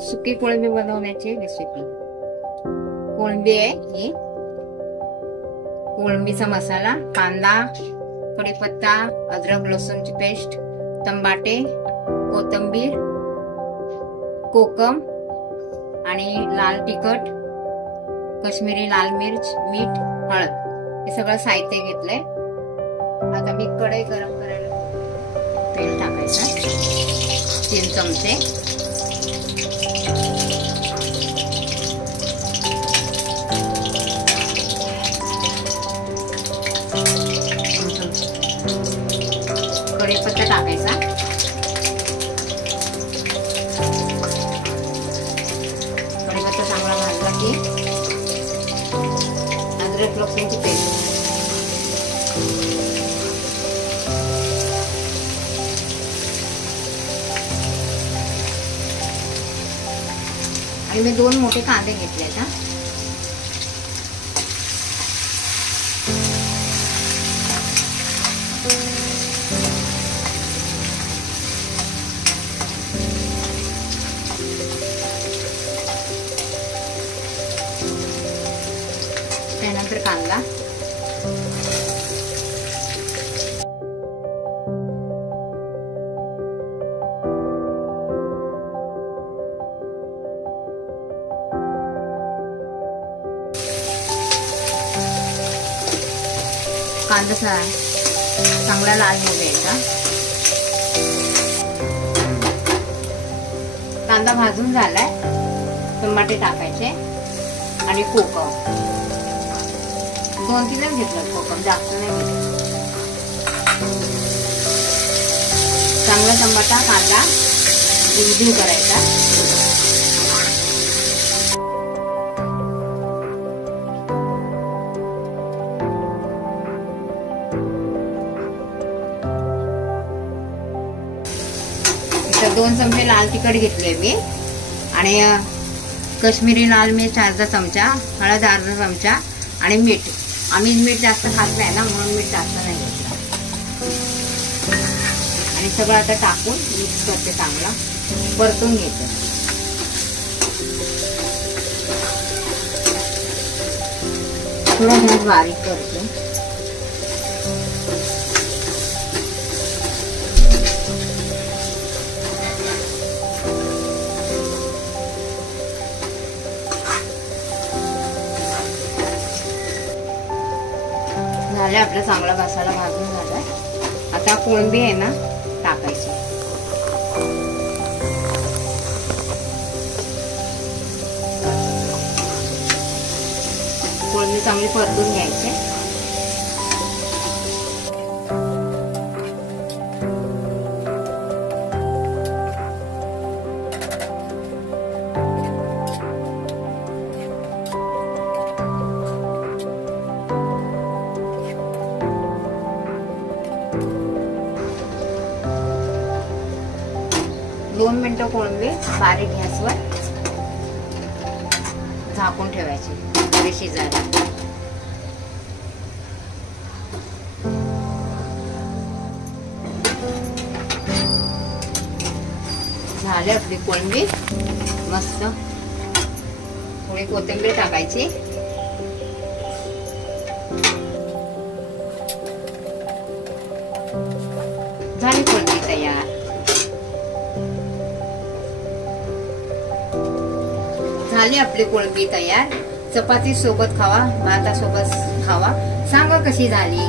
सुकी कोळंबी बनवण्याची रेसिपी। कोळंबी आहे ही। कोळंबीचा मसाला, कांदा, कढीपत्ता, अद्रक लसूणची पेस्ट, टमाटे, कोथिंबीर, कोकम आणि लाल तिखट, काश्मीरी लाल मिर्च, मीठ, हळद हे सगळं साहित्य घेतलंय। आता मी कढई गरम करायला तेल टाकायचं 3 चमचे। कढीपत्ता टाकायचा, कढीपत्ता चांगला भाजला की अद्रक लसूणची पेस्ट, आणि मी 2 मोठे कांदे घेतले आहेत। त्यानंतर कांदा, कांदा चांगला लाल होऊ द्यायचा। कांदा भाजून झालाय, टमाटे टाकायचे आणि कोकम 2-3 घेतलं, कोकम जास्त नाही घेतलं। चांगला टमाटा कांदा गुलगुल करायचा। इथं 2 चमचे लाल तिखट घेतले मी आणि काश्मीरी लाल मिर्च अर्धा चमचा, हळद अर्धा चमचा आणि मीठ। आम्ही मीठ जास्त खात नाही ना, म्हणून मीठ जास्त नाही घेतलं। आणि सगळं आता टाकून मिक्स करते, चांगला परतून घ्यायचं। थोडा गॅस बारीक करते। झाले आपला चांगला मसाला भाजून झालाय। आता कोळंबी आहे ना टाकायची। कोळंबी चांगली परतून घ्यायची। दोन मिनिटं कोळंबी बारीक गॅसवर झाकून ठेवायची थोडी शिजायला। झाली आपली कोळंबी मस्त। थोडी कोथिंबीर टाकायची, झाली कोळंबी तयार। झाली आपली कोळंबी तयार। चपाती सोबत खावा, भाता सोबत खावा, सांगा कशी झाली।